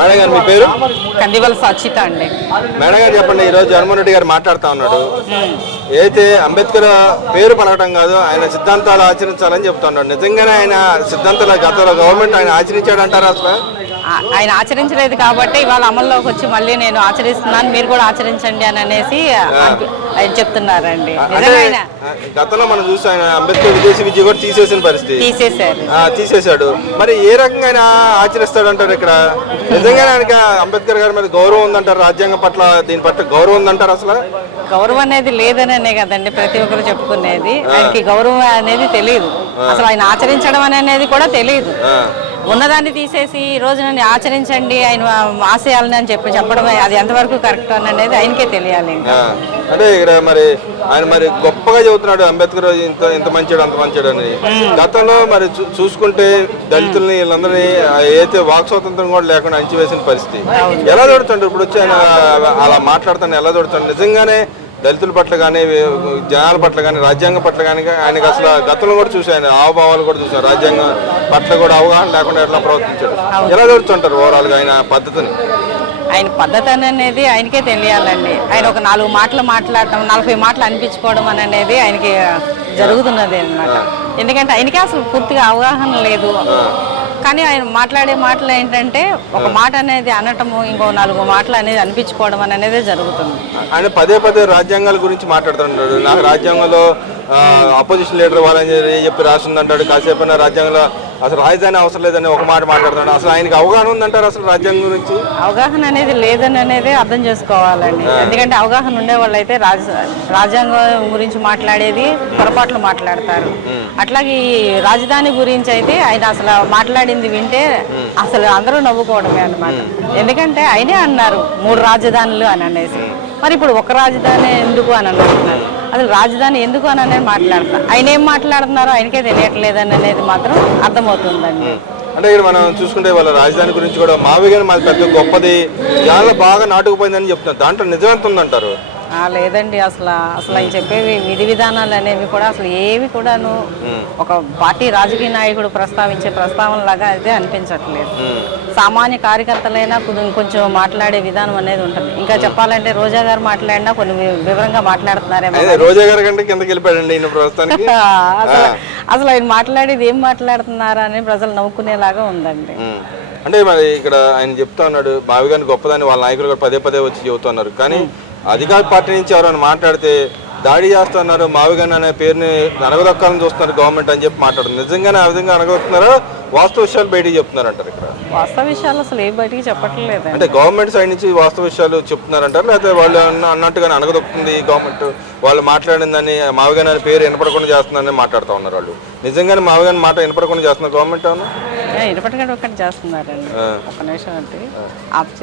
Madam గారు మీ పేరు? కందివల సచిత అండి. మేడం గారు చెప్పండి, ఈరోజు జగన్మోహన్ రెడ్డి గారు మాట్లాడుతూ ఉన్నాడు. అయితే అంబేద్కర్ పేరు పలకటం కాదు, ఆయన సిద్ధాంతాలు ఆచరించాలని చెప్తున్నాడు. నిజంగానే ఆయన సిద్ధాంతాలు గతంలో గవర్నమెంట్ ఆయన ఆచరించాడంటారా? అసలు ఆయన ఆచరించలేదు కాబట్టి ఇవాళ అమల్లోకి వచ్చి మళ్ళీ నేను ఆచరిస్తున్నాను, మీరు కూడా ఆచరించండి అని అనేసి ఆయన చెప్తున్నారండి. గతంలో మనం చూసి ఆయన అంబేద్కర్ విదేశీ విద్య కూడా తీసేసిన పరిస్థితి తీసేశాడు. మరి ఏ రకంగా ఆయన ఆచరిస్తాడంటారు? ఇక్కడ నిజంగానే ఆయనకి అంబేద్కర్ గారి మీద గౌరవం ఉందంటారు, రాజ్యాంగం పట్ల దీని పట్ల గౌరవం ఉందంటారు? అసలు గౌరవం అనేది లేదనే కదండి ప్రతి ఒక్కరు చెప్పుకునేది. ఆయనకి గౌరవం అనేది తెలియదు, అసలు ఆయన ఆచరించడం అనేది కూడా తెలియదు. ఉన్నదాన్ని తీసేసి ఈ రోజు నన్ను ఆచరించండి ఆయన ఆశయాలని అని చెప్పడం అది ఎంతవరకు కరెక్ట్ అనేది ఆయనకే తెలియాలి. అంటే ఇక్కడ మరి ఆయన మరి గొప్పగా చెబుతున్నాడు అంబేద్కర్ ఇంత మంచిడు అంత మంచిడు అని. గతంలో మరి చూసుకుంటే దళితుల్ని వీళ్ళందరినీ అయితే వాక్ స్వాతంత్రం కూడా లేకుండా అణచివేసిన పరిస్థితి. ఎలా చూడుతుంటారు ఇప్పుడు వచ్చి ఆయన అలా మాట్లాడుతాను? ఎలా చూడుతాడు? నిజంగానే దళితుల పట్ల కానీ జనాల పట్ల కానీ రాజ్యాంగం పట్ల కానీ ఆయనకి అసలు గతంలో కూడా చూసి ఆయన హావభావాలు కూడా చూసాను, రాజ్యాంగం పట్ల కూడా అవగాహన లేకుండా ఎట్లా ప్రవర్తించాడు? ఎలా చూడుతుంటారు ఓవరాల్గా ఆయన పద్ధతిని? ఆయన పద్ధతి అనేది ఆయనకే తెలియాలండి. ఆయన ఒక 4 మాటలు మాట్లాడటం, 40 మాటలు అనిపించుకోవడం అనేది ఆయనకి జరుగుతున్నది అనమాట. ఎందుకంటే ఆయనకే అసలు పూర్తిగా అవగాహన లేదు. కానీ ఆయన మాట్లాడే మాటలు ఏంటంటే ఒక మాట అనేది అనటము, ఇంకో 4 మాటలు అనేది అనిపించుకోవడం అనేది జరుగుతుంది. ఆయన పదే రాజ్యాంగాల గురించి మాట్లాడుతున్నాడు. నాకు రాజ్యాంగంలో అపోజిషన్ లీడర్ వాళ్ళని చెప్పి రాసిందంటాడు. కాసేపు రాజ్యాంగంలో అసలు రాజధాని అవసరం లేదని ఒక మాట మాట్లాడుతున్నాడు. అసలు ఆయనకి అవగాహన ఉందంటారు అసలు రాజ్యాంగం గురించి? అవగాహన అనేది లేదని అనేది అర్థం చేసుకోవాలండి. ఎందుకంటే అవగాహన ఉండే వాళ్ళు అయితే రాజ్యాంగం గురించి మాట్లాడేది పొరపాట్లు మాట్లాడతారు. అట్లాగే ఈ రాజధాని గురించి అయితే ఆయన అసలు మాట్లాడింది వింటే అసలు అందరూ నవ్వుకోవడమే అనమాట. ఎందుకంటే ఆయనే అన్నారు 3 రాజధానులు అని అనేసి. మరి ఇప్పుడు ఒక రాజధాని ఎందుకు అని అంటున్నారు. అసలు రాజధాని ఎందుకు అని అనేది మాట్లాడుతున్నారు. ఆయన ఏం మాట్లాడుతున్నారో ఆయనకే తెలియట్లేదని అనేది మాత్రం అర్థమవుతుందండి. అంటే ఇక్కడ మనం చూసుకుంటే వాళ్ళ రాజధాని గురించి కూడా మావిగాని మాది పెద్ద గొప్పది, చాలా బాగా నాటుకుపోయిందని చెప్తున్నారు. దాంట్లో నిజం ఉందంటారు? లేదండి, అసలు ఆయన చెప్పేవి విధి విధానాలు అనేవి కూడా అసలు ఏవి కూడాను ఒక పార్టీ రాజకీయ నాయకుడు ప్రస్తావించే ప్రస్తావన లాగా అయితే అనిపించట్లేదు. సామాన్య కార్యకర్తలైనా కొంచెం మాట్లాడే విధానం అనేది ఉంటుంది. ఇంకా చెప్పాలంటే రోజా గారు మాట్లాడినా కొన్ని వివరంగా మాట్లాడుతున్నారేమో. రోజా గారి కంటే కిందకి వెళ్ళిపోయాడండి అసలు ఆయన మాట్లాడేది ఏం మాట్లాడుతున్నారా అని ప్రజలు నవ్వుకునేలాగా ఉందండి. అంటే మరి ఇక్కడ ఆయన చెప్తా ఉన్నాడు మావిగాని గొప్పదని వాళ్ళ నాయకులు కూడా పదే వచ్చి చెబుతున్నారు. కానీ అధికార పార్టీ నుంచి ఎవరైనా మాట్లాడితే దాడి చేస్తున్నారు, మావిగాని అనే పేరుని అనగదొక్కాలని చూస్తున్నారు గవర్నమెంట్ అని చెప్పి మాట్లాడుతుంది. నిజంగానే ఆ విధంగా అనగదొక్కుతున్నారా? వాస్తవ విషయాలు బయటికి చెప్తున్నారు అంటారు? ఇక్కడ వాస్తవ విషయాలు అసలు ఏ బయటికి చెప్పట్లేదు. అంటే గవర్నమెంట్ సైడ్ నుంచి వాస్తవ విషయాలు చెప్తున్నారంటారు, లేకపోతే వాళ్ళు అన్నట్టుగానే అనగదొక్కుతుంది గవర్నమెంట్, వాళ్ళు మాట్లాడిందని మావిగాని అనే పేరు వినపడకుండా చేస్తుందని మాట్లాడుతూ ఉన్నారు. వాళ్ళు నిజంగానే మావిగాని మాట వినపడకుండా చేస్తున్నారు గవర్నమెంట్? అవును, వినపడకుండా ఒక్కటి చేస్తున్నారండి. ఒక నిమిషం అంటే